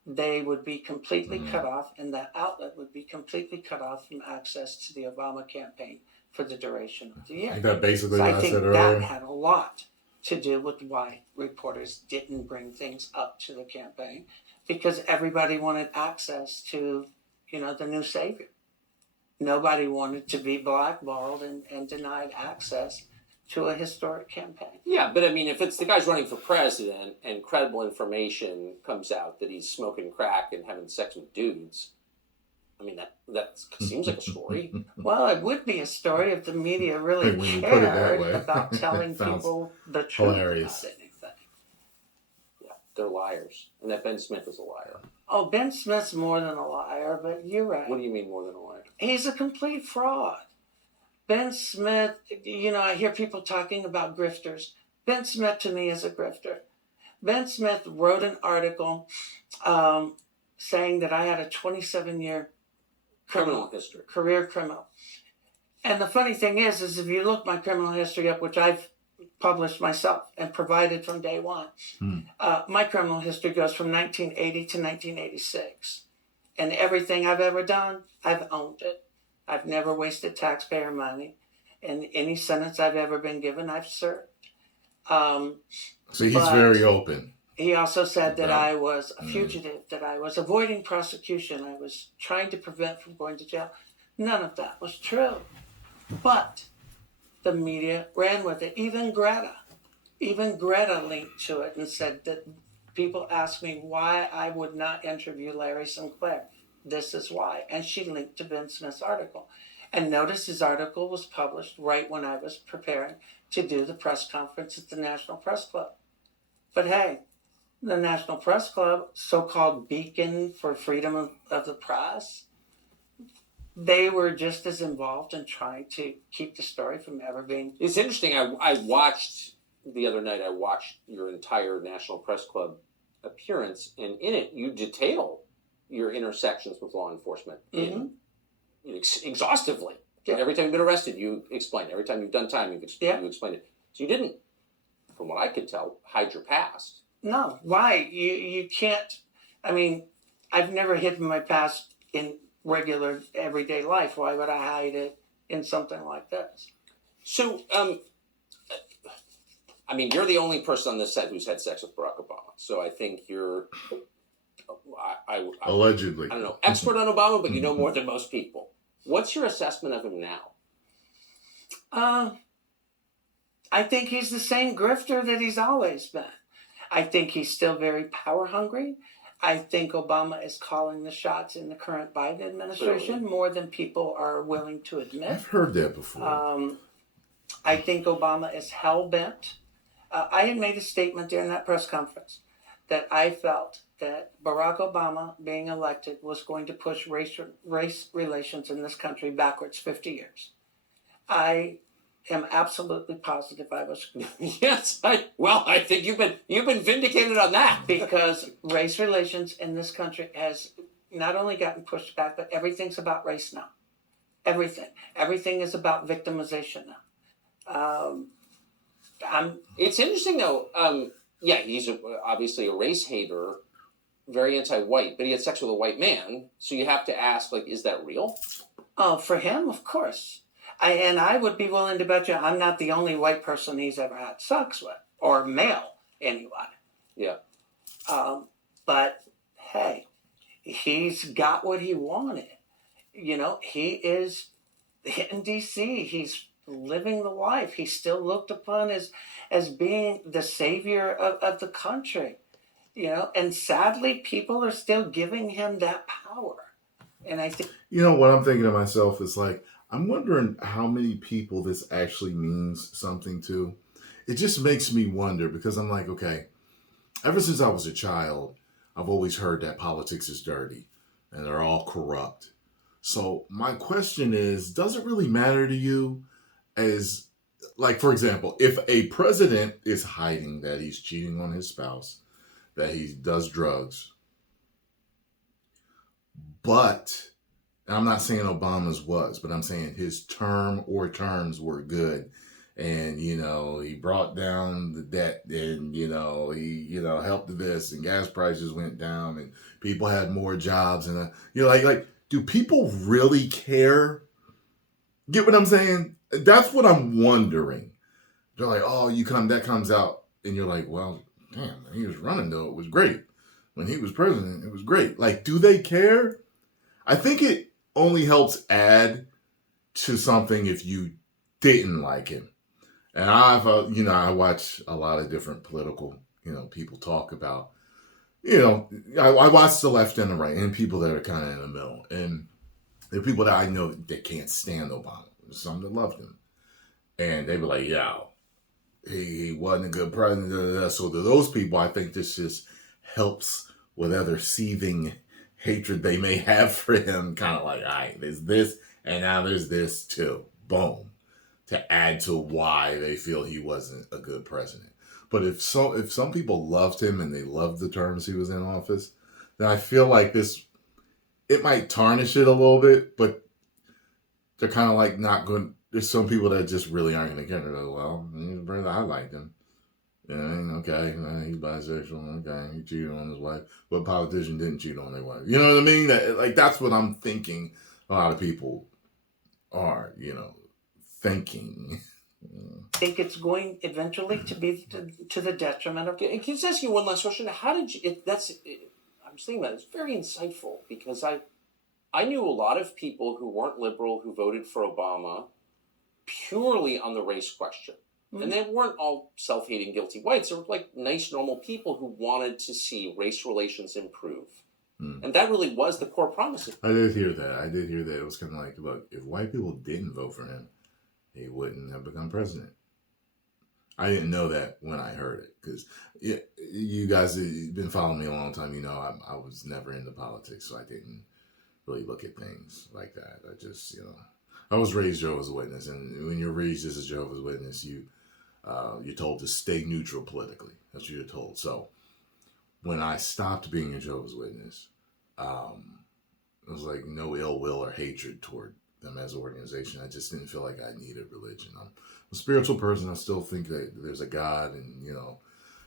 they would be completely cut off, and that outlet would be completely cut off from access to the Obama campaign for the duration of the year. I think that basically so what I think said that earlier. had a lot to do with why reporters didn't bring things up to the campaign, because everybody wanted access to, the new savior. Nobody wanted to be blackballed and denied access to a historic campaign. Yeah, but I mean, if it's the guy's running for president and credible information comes out that he's smoking crack and having sex with dudes, I mean, that seems like a story. Well, it would be a story if the media really When you put it that cared way. about telling Sounds people the truth hilarious. about anything. Yeah, they're liars. And that Ben Smith is a liar. Oh, Ben Smith's more than a liar, but you're right. What do you mean more than a liar? He's a complete fraud. Ben Smith, I hear people talking about grifters. Ben Smith to me is a grifter. Ben Smith wrote an article saying that I had a 27-year Criminal history. Career criminal. And the funny thing is if you look my criminal history up, which I've published myself and provided from day one, my criminal history goes from 1980 to 1986. And everything I've ever done, I've owned it. I've never wasted taxpayer money. And any sentence I've ever been given, I've served. So he's very open. He also said that I was a fugitive, that I was avoiding prosecution, I was trying to prevent from going to jail. None of that was true. But the media ran with it. Even Greta linked to it and said that people asked me why I would not interview Larry Sinclair. This is why. And she linked to Ben Smith's article. And notice his article was published right when I was preparing to do the press conference at the National Press Club. But hey, the National Press Club, so-called beacon for freedom of the press, they were just as involved in trying to keep the story from ever being... It's interesting. I watched, the other night, I watched your entire National Press Club appearance, and in it, you detail your intersections with law enforcement exhaustively. Yeah. Every time you've been arrested, you explain. Every time you've done time, you explain it. So you didn't, from what I could tell, hide your past. No, why? You can't... I mean, I've never hidden my past in regular everyday life. Why would I hide it in something like this? So, I mean, you're the only person on this set who's had sex with Barack Obama. So I think you're... Allegedly. I don't know, expert on Obama, but you know more than most people. What's your assessment of him now? I think he's the same grifter that he's always been. I think he's still very power hungry. I think Obama is calling the shots in the current Biden administration more than people are willing to admit. I've heard that before. I think Obama is hell-bent. I had made a statement during that press conference that I felt that Barack Obama being elected was going to push race relations in this country backwards 50 years. I am absolutely positive I was. Yes, I think you've been vindicated on that. Because race relations in this country has not only gotten pushed back, but everything's about race now. Everything is about victimization now. It's interesting though. Yeah, he's obviously a race hater, very anti-white, but he had sex with a white man. So you have to ask, like, is that real? Oh, for him, of course. I would be willing to bet you I'm not the only white person he's ever had sex with, or male, anybody. Yeah. But hey, he's got what he wanted. You know, he is in D.C. He's living the life. He's still looked upon as being the savior of the country. You know, and sadly, people are still giving him that power. And I think, You know what I'm thinking to myself is like, I'm wondering how many people this actually means something to. It just makes me wonder because I'm like, okay, ever since I was a child, I've always heard that politics is dirty and they're all corrupt. So my question is, does it really matter to you as, like, for example, if a president is hiding that he's cheating on his spouse, that he does drugs, but, and I'm not saying Obama's was, but I'm saying his term or terms were good. And, you know, he brought down the debt and, you know, he, you know, helped this and gas prices went down and people had more jobs. And, you know, like, do people really care? Get what I'm saying? That's what I'm wondering. They're like, oh, that comes out. And you're like, well, damn, when he was running though, it was great. When he was president, it was great. Like, do they care? I think it only helps add to something if you didn't like him. And I watch a lot of different political, people talk about, I watch the left and the right and people that are kind of in the middle. And there are people that I know that can't stand Obama. There's some that loved him. And they were like, yeah, he wasn't a good president. So to those people, I think this just helps whatever seething hatred they may have for him. Kind of like, all right, there's this and now there's this too. Boom. To add to why they feel he wasn't a good president. But if some people loved him and they loved the terms he was in office, then I feel like it might tarnish it a little bit, but they're kind of like not going. There's some people that just really aren't going to care. They're like, well, he's a brother, I liked him. Okay, he's bisexual. Okay, he cheated on his wife. But politician didn't cheat on their wife. You know what I mean? That's what I'm thinking a lot of people are, thinking. I think it's going eventually to be to the detriment of. Can I just ask you one last question? How did you? I'm just thinking about it. It's very insightful because I knew a lot of people who weren't liberal who voted for Obama purely on the race question, and they weren't all self-hating, guilty whites. They were like nice, normal people who wanted to see race relations improve. And that really was the core promise. I did hear that. It was kind of like, look, if white people didn't vote for him, he wouldn't have become president. I didn't know that when I heard it because you guys have been following me a long time. I was never into politics, so I didn't really look at things like that. I just, I was raised Jehovah's Witness, and when you're raised as a Jehovah's Witness, you're told to stay neutral politically. That's what you're told. So when I stopped being a Jehovah's Witness, it was like no ill will or hatred toward them as an organization. I just didn't feel like I needed religion. I'm a spiritual person. I still think that there's a God and,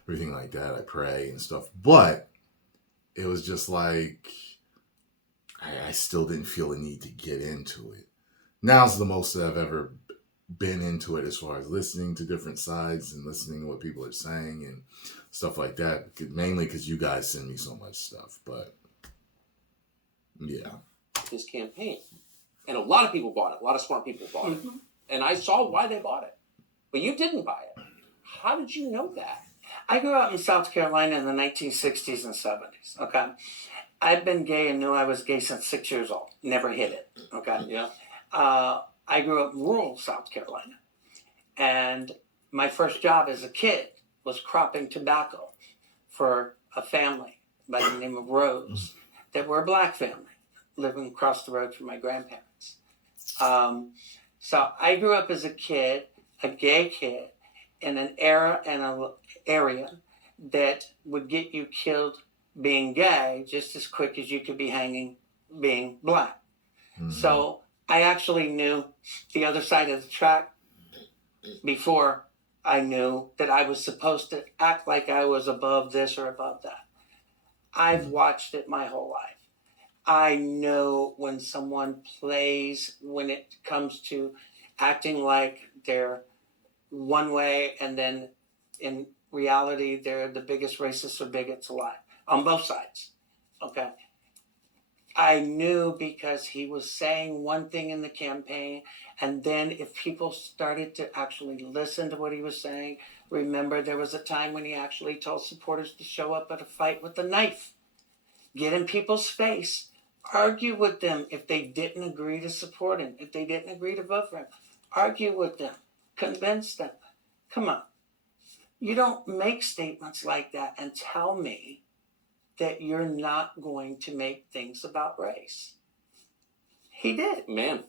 everything like that. I pray and stuff. But it was just like, I still didn't feel a need to get into it. Now's the most that I've ever been into it as far as listening to different sides and listening to what people are saying and stuff like that. Mainly because you guys send me so much stuff. But, yeah. His campaign. And a lot of people bought it. A lot of smart people bought it. And I saw why they bought it. But you didn't buy it. How did you know that? I grew up in South Carolina in the 1960s and 70s, okay? I've been gay and knew I was gay since 6 years old. Never hid it, okay? Yeah. I grew up in rural South Carolina. And my first job as a kid was cropping tobacco for a family by the name of Rose that were a black family living across the road from my grandparents. So I grew up as a kid, a gay kid, in an era and an area that would get you killed being gay just as quick as you could be hanging being black. So I actually knew the other side of the track before I knew that I was supposed to act like I was above this or above that. I've watched it my whole life. I know when someone plays, when it comes to acting like they're one way and then in reality they're the biggest racists or bigots alive on both sides. Okay. I knew because he was saying one thing in the campaign, and then if people started to actually listen to what he was saying, remember there was a time when he actually told supporters to show up at a fight with a knife, get in people's face, argue with them if they didn't agree to support him, if they didn't agree to vote for him, argue with them, convince them. Come on. You don't make statements like that and tell me that you're not going to make things about race. He did. Man,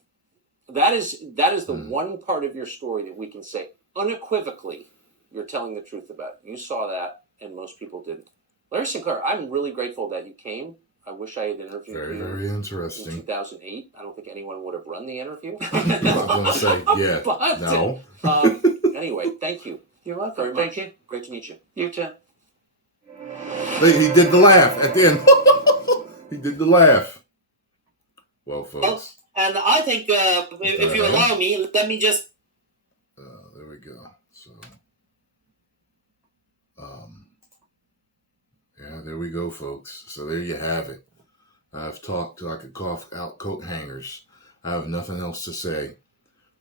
that is the one part of your story that we can say unequivocally you're telling the truth about. You saw that, and most people didn't. Larry Sinclair, I'm really grateful that you came. I wish I had interviewed you. Very interesting. In 2008. I don't think anyone would have run the interview. I was going to say, yeah, but, no. Anyway, thank you. You're welcome. Very Thank much. you. Great to meet you. You too. He did the laugh at the end. He did the laugh. Well, folks. And I think, if you allow me, let me just... There we go. So, yeah, there we go, folks. So there you have it. I've talked till I could cough out coat hangers. I have nothing else to say.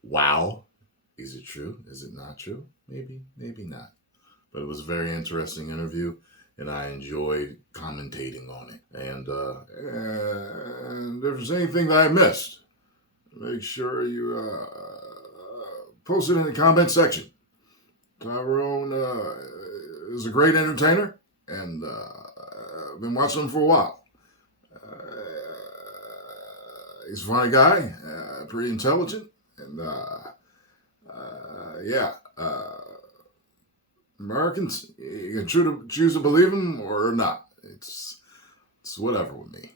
Wow. Is it true? Is it not true? Maybe, maybe not. But it was a very interesting interview, and I enjoyed commentating on it. And if there's anything that I missed, make sure you post it in the comment section. Tyrone is a great entertainer, and I've been watching him for a while. He's a funny guy, pretty intelligent, and Americans, you can choose to believe him or not. It's whatever with me.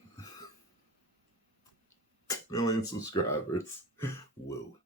1 million subscribers. Woo.